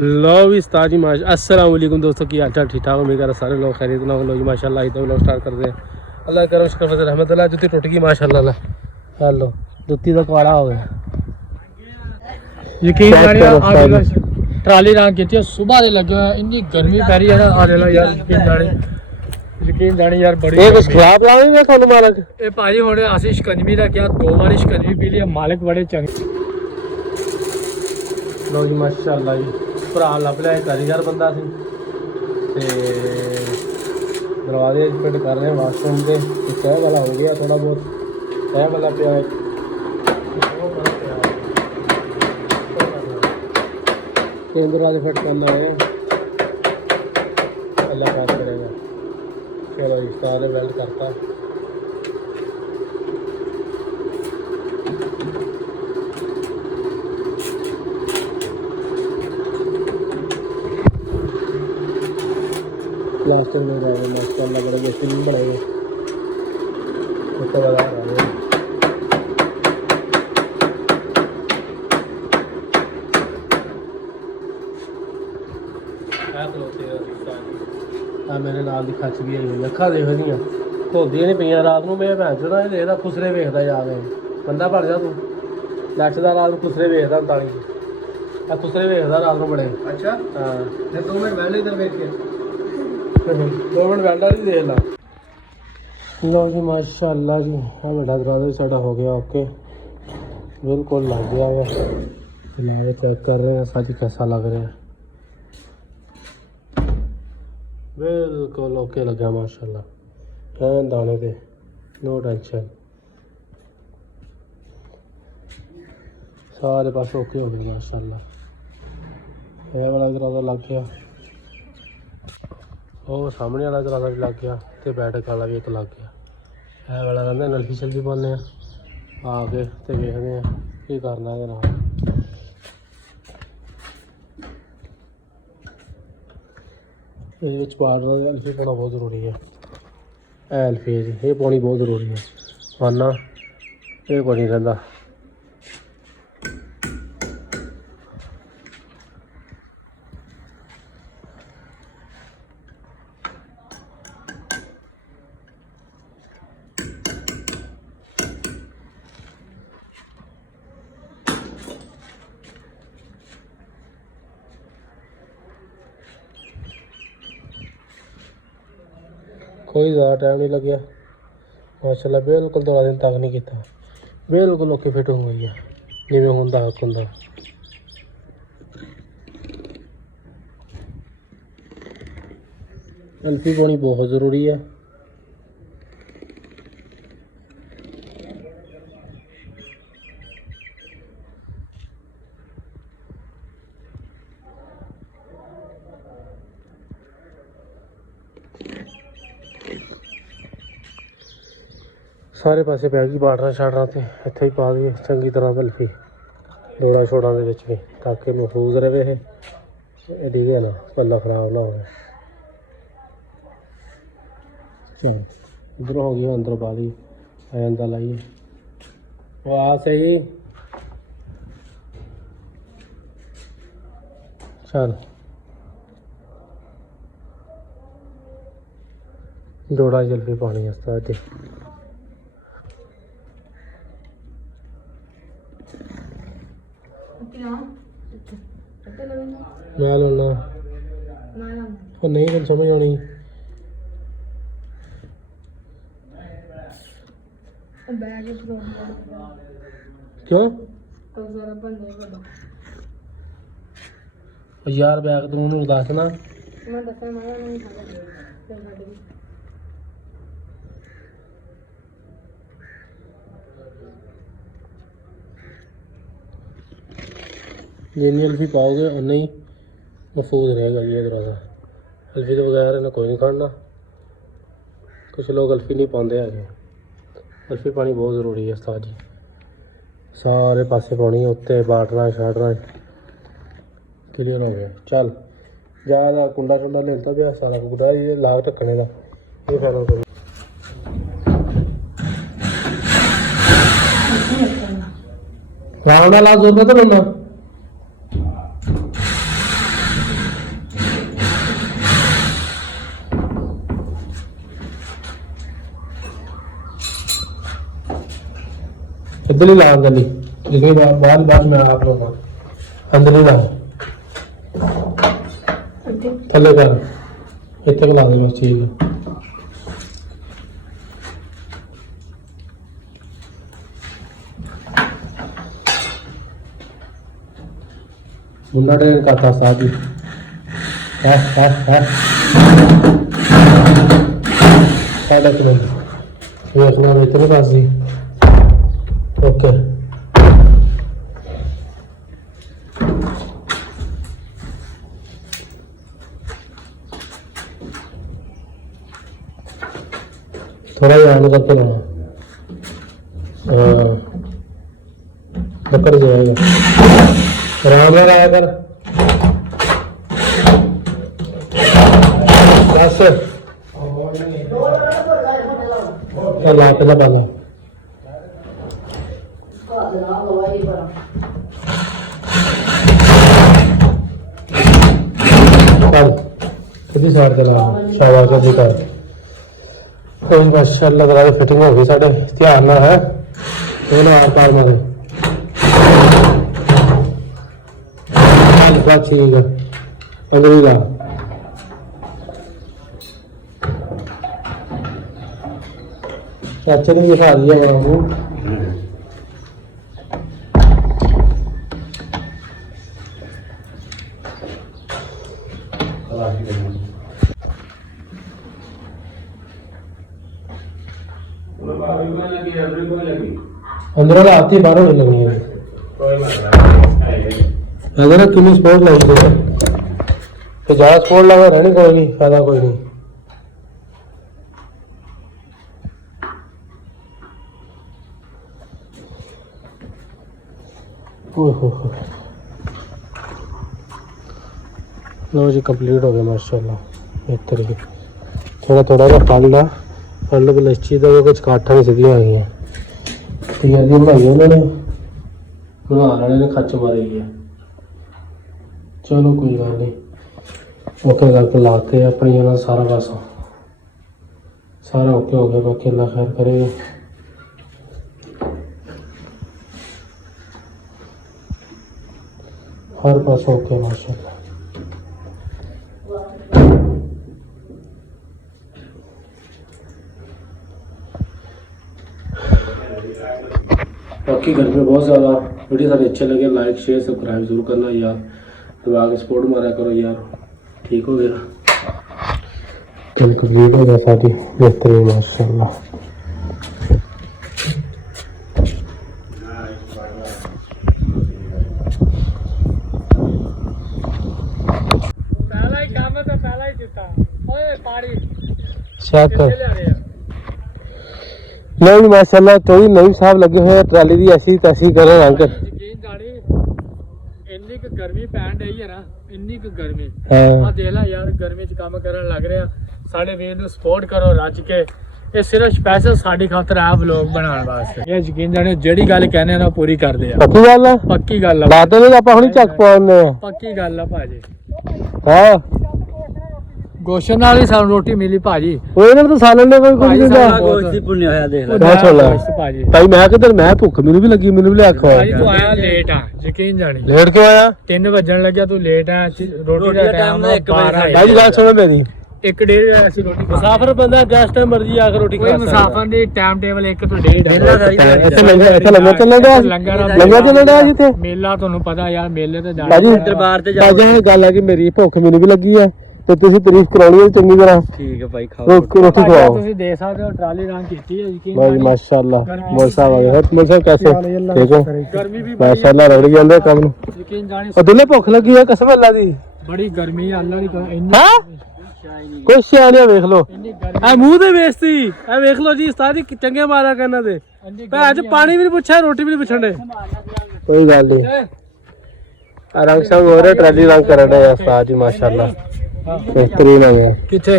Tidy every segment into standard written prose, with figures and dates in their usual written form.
लो भी उस्ताद जी अस्सलाम वालेकुम दोस्तों की हाल चाल ठीक ठाक उम्मीद कर सारे लोग खैरियत ना लो जी माशाल्लाह इधर लोग स्टार्ट कर दे अल्लाह करम शुक्र फजल रहमत अल्लाह जुत्ती टुट गई माशाल्लाह हेलो जुत्ती का कुआड़ा हो गया यकीन मानिए आज ट्राली रंग की सुबह दे लगे इन्नी गर्मी पै रही है ना आज यार यकीन जानी यार बड़ी ये कुछ खराब लावे मैं थानू मालक ए भाई हुणे असि शिकंजवी दा क्या 2 बार शिकंजवी पी लिया मालिक बड़े चंगे लो जी माशाल्लाह जी भरा लभ लिया कारीगर बंदा सी ते दरवाजे फिट कर रहे हैं वाशरूम के चाय वाला हो गया थोड़ा बहुत चाय वाला पिया दरवाजे फिट करना है अल्लाह बात करेगा चलो जी सारे वेल्ड करता प्लास्टर में रह गए माशाल्लाह बड़े बेहतरीन बनाए उसका बता रहा है मेरे नाल दी खच भी आई हुई अखा देखदियां धोदियां नहीं पईयां रात ਨੂੰ मैं भैन चोदा देखदा खुसरे वेखदा जा के बंदा भर जा तू लक्ष ਦਾ ਰਾਤ ਨੂੰ ਖੁਸਰੇ ਵੇਖਦਾ 39 ਆ ਖੁਸਰੇ ਵੇਖਦਾ ਰਾਤ ਨੂੰ ਬੜੇ ਅੱਛਾ ਹਾਂ ਤੇ 2 ਮਿੰਟ ਵੈਲੇ ਇਧਰ ਵੇਖ ਕੇ 2 ਮਿੰਟ ਵੈਲਾ ਵੀ ਦੇਖ ਲਾ लो जी माशाल्लाह जी हाँ बड़ा दरवाजा भी साढ़ा हो गया ओके बिल्कुल लग गया है चेक कर रहे हैं सच कैसा लग रहा है बिल्कुल ओके लगा माशाल्लाह है दाने पे नो टेंशन सारे पास ओके हो गए माशाल्लाह ये वाला दरवाजा लग गया वो सामने वाला दरवाजा भी लग गया तो बैठक वाला भी एक लग गया है वाला कहते नलफी शलफी पाने आके तो वेखते हैं की करना है ये पाउडर एल्फी पाना बहुत ज़रूरी है एल्फी जी ये पानी बहुत ज़रूरी है वरना ये कोई नहीं रहता कोई ज़्यादा टाइम नहीं लगे माशाल्लाह बिल्कुल थोड़ा दिन तक नहीं किया बिल्कुल ओके फिट हो गई है जिमें होंदा हक होंदा एल्फी पानी बहुत ज़रूरी है सारे पासे पै गई बार्डर शार्डर से इत्थे ही पा दी चंगी तरह बल्फी जोड़ा छोड़ा भी ताकि महफूज रहे डिगे ना पल्ला खराब ना हो इधर हो गई अंदर पा दी आंदा लाइए वो आ सही चल जोड़ा जल्दी पानी उस्ताद जी मैं लाना नहीं तुम समझ आनी क्यों यार बैग तू उन्होंने दसना जितनी अल्फी पाओगे उन्ना ही महफूज रहेगा ये दरवाज़ा अल्फी तो बगैर इन्हें कोई नहीं खड़ना कुछ लोग अल्फी नहीं पाते है अल्फी पानी बहुत ज़रूरी है उस्ताद जी सारे पासे पानी उत्ते बाटना शाटना क्लियर हो गया चल ज़्यादा कुंडा शुंडा लेता भी सारा कुंडा ये लाग ढक्कने का ये फायदा करो रावणा ला जोर का तो बनना ਇੱਧਰ ਹੀ ਲਾ ਅੰਦਰ ਲਈ ਜਿਵੇਂ ਬਾਹਰ ਮੈਂ ਆਪ ਲਊਂਗਾ ਅੰਦਰ ਹੀ ਲਾ ਥੱਲੇ ਕਰ ਇੱਥੇ ਲਾ ਦੇ ਬਸ ਚੀਜ਼ मुन्ना ट्रेन का था शादी है साढ़े किलो ये अपना इतने पास ही ओके थोड़ा ही आने करके ना हाँ पकड़ जाएगा आराम से आया कर बस ला पहला पाला साइड चला शाबाश अधिकार कोई माशाअल्लाह तआला फिटिंग हो गई साढ़े ध्यान ना है आर पार मारे बस ठीक है अंदर ही ला चाचे ने दिखा दिया बाबू अंदर आती बाहर नहीं लगनी है अगर तुम्हें स्पोर्ट लग गया तो ज़्यादा स्पोर्ट लगा रहने कोई नहीं फायदा कोई नहीं लो जी कंप्लीट हो गया माशाल्लाह एक तरीके थोड़ा थोड़ा सा फल लच्छी तो कुछ काठा भी सीधी आ गई है तैयारी बनाई उन्होंने बना वाले ने खच मारी है चलो कोई गल नहीं ओके करके लाते अपनी उन्होंने सारा पासा सारा ओके हो गया बाकी अल्लाह खैर करेगा हर पास ओके माशाल्लाह बाकी घर में बहुत ज़्यादा वीडियो सारे अच्छे लगे लाइक शेयर सब्सक्राइब जरूर करना यार दबा के सपोर्ट मारा करो यार ठीक हो गया चल कंप्लीट हो गया सारी बेहतरीन माशाल्लाह पहला ही काम है तो पहला ही जीता ओए पारी चेक कर नहीं माशाल्लाह कई नई साहब लगे हुए हैं ट्राली दी ऐसी तैसी करे रंग ਯਕੀਨ ਜਾਣੀ ਇੰਨੀ ਕੁ ਗਰਮੀ ਪੈਣ ਡਈ ਹੈ ਨਾ ਇੰਨੀ ਕੁ ਗਰਮੀ ਆ ਦੇਖ ਲੈ ਯਾਰ ਗਰਮੀ 'ਚ ਕੰਮ ਕਰਨ ਲੱਗ ਰਿਹਾ ਸਾਡੇ ਵੀਰ ਨੂੰ ਸਪੋਰਟ ਕਰੋ ਰੱਜ ਕੇ ਇਹ ਸਿਰਫ ਸਪੈਸ਼ਲ ਸਾਡੀ ਖਾਤਰ ਆ ਵਲੌਗ ਬਣਾਉਣ ਵਾਸਤੇ ਇਹ ਯਕੀਨ ਜਾਣੀ ਜਿਹੜੀ ਗੱਲ ਕਹਿੰਦੇ ਆ ਨਾ ਪੂਰੀ ਕਰਦੇ ਆ ਪੱਕੀ ਗੱਲ ਹੈ ਪੱਕੀ ਗੱਲ ਆ ਬਾਤ ਨਹੀਂ ਆਪਾਂ ਹੁਣੀ ਚੱਕ ਪਾਉਂਦੇ ਆ ਪੱਕੀ ਗੱਲ ਆ ਭਾਜੀ ਹਾਂ ਗੋਸ਼ਨ ਨਾਲ ਹੀ ਸਾਨੂੰ ਰੋਟੀ ਮਿਲੀ ਭਾਜੀ ਉਹ ਇਹਨਾਂ ਨੂੰ ਸਾਲਣ ਨੇ ਕੋਈ ਕੁਝ ਨਹੀਂ ਦਾ ਗੋਸ਼ਤ ਦੀ ਪੁੰਨਿਆ ਹੋਇਆ ਦੇਖ ਲੈ ਬਹੁਤ ਛੋਲਾ ਭਾਜੀ ਭਾਈ ਮੈਂ ਕਿਧਰ ਮੈਂ ਭੁੱਖ ਮੈਨੂੰ ਵੀ ਲੱਗੀ ਮੈਨੂੰ ਵੀ ਲਿਆ ਖਵਾ ਭਾਜੀ ਤੂੰ ਆਇਆ ਲੇਟ ਆ ਯਕੀਨ ਜਾਣੀ ਲੇਟ ਕਿਉਂ ਆਇਆ 3 ਵਜਣ ਲੱਗਿਆ ਤੂੰ ਲੇਟ ਆ ਰੋਟੀ ਦਾ ਟਾਈਮ 1 ਵਜੇ ਭਾਈ ਗੱਲ ਸੁਣੋ ਮੇਰੀ 1:30 ਅਸੀਂ ਰੋਟੀ ਮੁਸਾਫਰ ਬੰਦਾ ਜਿਸ ਟਾਈਮ ਮਰਜ਼ੀ ਆ ਕੇ ਰੋਟੀ ਖਾ ਕੋਈ ਸਕਦਾ ਮੁਸਾਫਰ ਦੀ ਟਾਈਮ ਟੇਬਲ 1 ਤੋਂ 1:30 ਇੱਥੇ ਲੰਗਰ ਚੱਲਦਾ ਲੰਗਰ ਚੱਲਦਾ ਜਿੱਥੇ ਮੇਲਾ ਤੁਹਾਨੂੰ ਪਤਾ ਯਾਰ ਮੇਲੇ ਤੇ ਜਾਣਾ ਭਾਜੀ ਦਰਬਾਰ ਤੇ ਜਾਓ ਭਾਜੀ ਗੱਲ ਹੈ ਕਿ ਮੇਰੀ ਭੁੱਖ ਮੈਨੂੰ ਵੀ ਲੱਗੀ ਆ ਤੇ ਤੁਸੀਂ ਤਾਰੀਫ ਕਰਾਉਣੀ ਹੈ ਚੰਗੀ ਤਰ੍ਹਾਂ ਠੀਕ ਹੈ ਭਾਈ ਖਾਓ ਰੋਟੀ ਖਵਾਓ ਤੁਸੀਂ ਦੇਖ ਸਕਦੇ ਹੋ ਟਰਾਲੀ ਰਾਂ ਕੀਤੀ ਹੈ ਯਕੀਨ भाई माशाल्लाह बहुत साहब आ गए मुझे कैसे ठीक हो ਗਰਮੀ ਵੀ माशाल्लाह रड़ गया काम नु ਯਕੀਨ ਜਾਣੀ और दिले भुख लगी है कसम अल्लाह दी ਬੜੀ ਗਰਮੀ ਆ ਅੱਲਾ ਦੀ ਇੰਨੀ हां कोई सियाणिया देख लो ਇੰਨੀ ਗਰਮੀ ए मुंह ते बेइज्जती ए देख लो जी सारी चंगे मारा करना दे भैन पानी भी नहीं पूछा रोटी भी नहीं पूछण दे कोई गल नहीं रंग संग हो रहा ट्राली रंग कर रहे हैं उस्ताद जी माशाल्लाह बेहतरीन है ਕਿੱਥੇ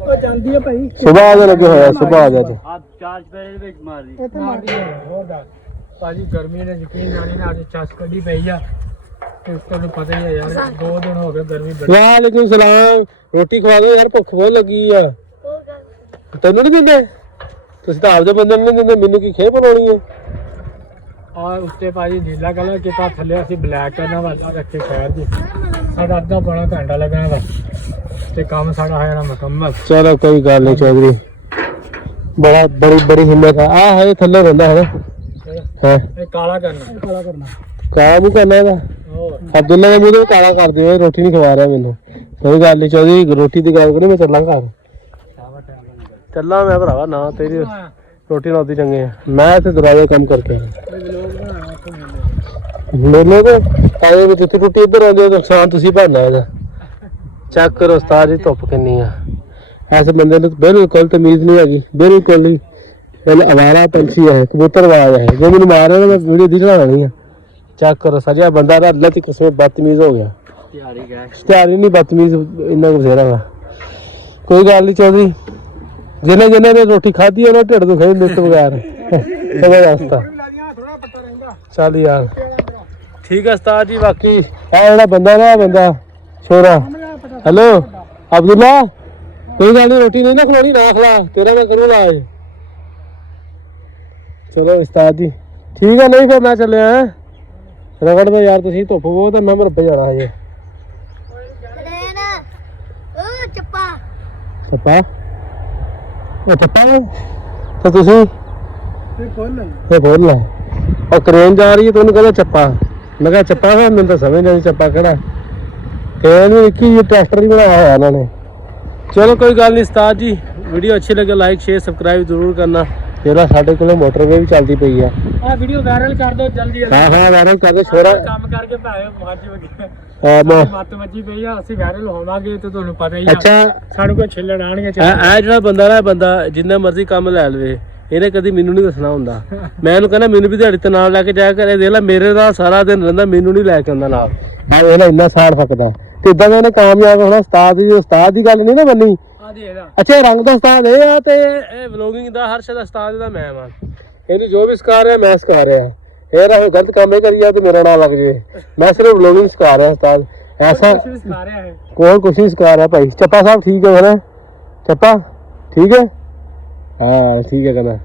ਉਹ ਜਾਂਦੀ ਹੈ ਭਾਈ सुबह आ लगे होया सुबह आ जाते ਆਪ ਚਾਰਜ ਪੈਰੇ ਵਿੱਚ ਮਾਰਦੀ ਇਹ ਤਾਂ ਮਾਰਦੀ ਹੈ ਹੋਰ ਦੱਸ ਭਾਜੀ ਗਰਮੀ ਨੇ ਯਕੀਨ ਜਾਣੀ ਨਾ ਅੱਜ ਚੱਸ ਕੱਢੀ ਪਈ ਆ ਤੇ ਉਸ ਤੋਂ ਪਤਾ ਹੀ ਹੈ ਯਾਰ 2 ਦਿਨ ਹੋ ਗਏ ਗਰਮੀ ਬੜੀ वालेकुम सलाम रोटी खवा दो यार भुख बहुत लगी है ਤੈਨੂੰ ਨਹੀਂ ਦਿੰਦੇ ਤੁਸੀਂ ਤਾਂ ਆਪਦੇ ਬੰਦੇ ਨੂੰ ਨਹੀਂ ਦਿੰਦੇ ਮੈਨੂੰ ਕੀ ਖੇ ਬਣਾਉਣੀ ਹੈ ਆ ਉੱਤੇ ਭਾਜੀ ਨੀਲਾ ਕਲਰ ਕੀਤਾ, ਥੱਲੇ ਅਸੀਂ ਬਲੈਕ ਕਰਨਾ ਵਾ ਰੱਖੇ ਖੈਰ ਜੀ। ਸਾਡਾ ਅੱਧਾ ਪੌਣਾ ਘੰਟਾ ਲੱਗਣਾ ਵਾ ਤੇ ਕੰਮ ਸਾਡਾ ਹੋਇਆ ਮੁਕੰਮਲ। ਚਲੋ ਕੋਈ ਗੱਲ ਨਹੀਂ ਚੌਧਰੀ, ਬੜੀ ਹਿੰਮਤ ਆ। ਹੈ ਥੱਲੇ ਰਹਿੰਦਾ ਹੈ ਹਾਂ, ਇਹ ਕਾਲਾ ਕਰਨਾ ਕਾਲਾ ਮੂੰਹ ਕਰਨਾ ਇਹਦਾ। ਹੋਰ ਅਬਦੁੱਲਾ ਦੇ ਮੂੰਹ ਤੇ ਕਾਲਾ ਕਰ ਦਿਓ, ਰੋਟੀ ਨਹੀਂ ਖਵਾ ਰਿਹਾ ਮੈਨੂੰ। ਕੋਈ ਗੱਲ ਨਹੀਂ ਚੌਧਰੀ, ਰੋਟੀ ਦੀ ਗੱਲ ਕਰੀ, ਮੈਂ ਚੱਲਾਂ ਘਰ। ਚੱਲਾਂ ਮੈਂ ਭਰਾਵਾ, ਨਾ ਤੇਰੀ ਰੋਟੀ ਨਾਲ ਉਹਦੀ ਚੰਗੇ ਆ। ਮੈਂ ਤੇ ਦਰਾਜੇ ਕੰਮ ਕਰਕੇ ਮੇਲੇ ਕੋ ਆਏ ਵੀ ਜਿੱਥੇ ਟੁੱਟੀ ਇੱਧਰ ਆਉਂਦੇ ਹੋ, ਨੁਕਸਾਨ ਤੁਸੀਂ ਭਰਨਾ ਇਹਦਾ। ਚੈੱਕ ਕਰੋ ਉਸਤਾਦ ਜੀ, ਧੁੱਪ ਕਿੰਨੀ ਆ। ਐਸੇ ਬੰਦੇ ਨੂੰ ਬਿਲਕੁਲ ਤਮੀਜ਼ ਨਹੀਂ ਹੈਗੀ, ਬਿਲਕੁਲ ਨਹੀਂ। ਇਹ ਅਵਾਰਾ ਪੰਛੀ ਹੈ, ਕਬੂਤਰਬਾਜ਼ ਹੈ। ਜੇ ਮੈਨੂੰ ਮਾਰਿਆ ਨਾ, ਮੈਂ ਵੀਡੀਓ ਦੀ ਚੜਾਉਣੀ ਆ। ਚੈੱਕ ਕਰੋ ਸਜਿਆ ਬੰਦਾ ਦਾ ਅੱਲਾ ਦੀ ਕਿਸਮਤ ਬਦਤਮੀਜ਼ ਹੋ ਗਿਆ। ਤਿਆਰੀ ਨਹੀਂ, ਬਦਤਮੀਜ਼ ਇੰਨਾ ਕੁ ਬਥੇਰਾ ਵਾ। ਕੋਈ ਗੱਲ ਨਹੀਂ ਚੌਧਰੀ, ਜਿਹਨੇ ਨੇ ਰੋਟੀ ਖਾਧੀ ਉਹਨਾਂ ਢਿੱਡ ਦੁਖੇ ਨਿੱਤ ਬਗੈਰ ਰਸਤਾ। ਚੱਲ ਯਾਰ ਠੀਕ ਹੈ ਉਸਤਾਦ ਜੀ। ਬਾਕੀ ਆ ਜਿਹੜਾ ਬੰਦਾ ਨਾ, ਬੰਦਾ ਛੋਰਾ, ਹੈਲੋ ਅਬਦੁੱਲਾ, ਕੋਈ ਗੱਲ ਨਹੀਂ, ਰੋਟੀ ਨਹੀਂ ਨਾ ਖਵਾਉਣੀ, ਨਾ ਖਵਾ, ਤੇਰਾ ਮੈਂ ਕਰੂੰਗਾ। ਚਲੋ ਉਸਤਾਦ ਜੀ ਠੀਕ ਹੈ। ਨਹੀਂ ਫਿਰ ਮੈਂ ਚੱਲਿਆ ਰਗੜ ਦਾ ਯਾਰ, ਤੁਸੀਂ ਧੁੱਪ ਬਹੁਤ ਆ, ਮੈਂ ਮਰਬੇ ਜਾਣਾ ਹਜੇ। ਚੱਪਾ ਉਹ ਚੱਪਾ ਤੇ ਤੁਸੀਂ ਇਹ ਬੋਲ ਲੈ। ਉਹ ਕਰੇਨ ਜਾ ਰਹੀ ਹੈ, ਤੁਹਾਨੂੰ ਕਹਿੰਦਾ ਚੱਪਾ। ਮੈਂ ਕਿਹਾ ਚੱਪਾ ਹੈ, ਮੈਨੂੰ ਤਾਂ ਸਮਝ ਨਹੀਂ ਚੱਪਾ ਕਿਹੜਾ। ਕਰੇਨ ਵੀ ਦੇਖੀ, ਟਰੈਕਟਰ ਹੀ ਬਣਾਇਆ ਹੋਇਆ ਇਹਨਾਂ ਨੇ। ਚਲੋ ਕੋਈ ਗੱਲ ਨਹੀਂ ਉਸਤਾਦ ਜੀ, ਵੀਡੀਓ ਅੱਛੀ ਲੱਗੇ ਲਾਈਕ ਸ਼ੇਅਰ ਸਬਸਕ੍ਰਾਈਬ ਜ਼ਰੂਰ ਕਰਨਾ। ਜਿਹੜਾ ਸਾਡੇ ਕੋਲ ਮੋਟਰਵੇ ਵੀ ਚੱਲਦੀ ਪਈ ਆ, ਆ ਵੀਡੀਓ ਵਾਇਰਲ ਕਰ ਦਿਓ ਜਲਦੀ। ਹਾਂ ਵਾਇਰਲ ਕਰ ਦਿਓ। ਛੋਰਾ ਕੰਮ ਕਰਕੇ ਭਾਵੇਂ ਮੱਝ ਵਗੇ ਮੈਂ ਮੱਤ ਮੱਜੀ ਪਈ ਆ, ਅਸੀਂ ਵਾਇਰਲ ਹੋਵਾਂਗੇ ਤੇ ਤੁਹਾਨੂੰ ਪਤਾ ਹੀ ਆ। ਅੱਛਾ ਸਾਨੂੰ ਕੋਈ ਛਿੱਲਣ ਆਣਗੇ। ਇਹ ਜਿਹੜਾ ਬੰਦਾ ਨਾ, ਬੰਦਾ ਜਿੰਨਾ ਮਰਜ਼ੀ ਕੰਮ ਲੈ ਲਵੇ, ਇਹਨੇ ਕਦੀ ਮੈਨੂੰ ਨਹੀਂ ਦੱਸਣਾ ਹੁੰਦਾ। ਮੈਂ ਇਹਨੂੰ ਕਹਿੰਦਾ ਮੈਨੂੰ ਵੀ ਦਿਹਾੜੀ ਤੇ ਨਾਲ ਲੈ ਕੇ ਜਾਇਆ ਕਰੇ। ਦੇਖ ਲੈ ਮੇਰੇ ਨਾਲ ਸਾਰਾ ਦਿਨ ਰਹਿੰਦਾ, ਮੈਨੂੰ ਨਹੀਂ ਲੈ ਕੇ ਆਉਂਦਾ ਨਾਲ। ਇਹ ਨਾ ਇੰਨਾ ਸਾੜ ਸਕਦਾ ਤੇ ਇਦਾਂ ਦਾ ਇਹਨੇ ਕਾਮਯਾਬ ਹੋਣਾ। ਉਸਤਾਦ ਦੀ ਗੱਲ ਨਹੀਂ ਨਾ ਮੰਨੀ। ਅੱਛਾ ਰੰਗ ਦਾ ਉਸਤਾਦ ਇਹ ਆ, ਤੇ ਇਹ ਵਲੋਗਿੰਗ ਦਾ ਹਰ ਸ਼ੈ ਦਾ ਉਸਤਾਦ ਦਾ ਮੈਂ ਵਾ। ਇਹਨੂੰ ਜੋ ਵੀ ਸਿਖਾ ਰਿਹਾ ਮੈਂ ਸਿਖਾ ਰਿਹਾ। ਇਹ ਨਾ ਗਲਤ ਕੰਮ ਇਹ ਕਰੀ ਜਾ ਤੇ ਮੇਰਾ ਨਾਂ ਲੱਗ ਜੇ। ਮੈਂ ਸਿਰਫ ਵਲੋਗਿੰਗ ਸਿਖਾ ਰਿਹਾ ਉਸਤਾਦ, ਐਸਾ ਕੋਈ ਕੁਛ ਨਹੀਂ ਸਿਖਾ ਰਿਹਾ ਭਾਈ। ਚੱਪਾ ਸਾਹਿਬ ਠੀਕ ਹੈ ਫਿਰ? ਚੱਪਾ ਠੀਕ ਹੈ? ਹਾਂ ਠੀਕ ਹੈ ਕਹਿੰਦਾ।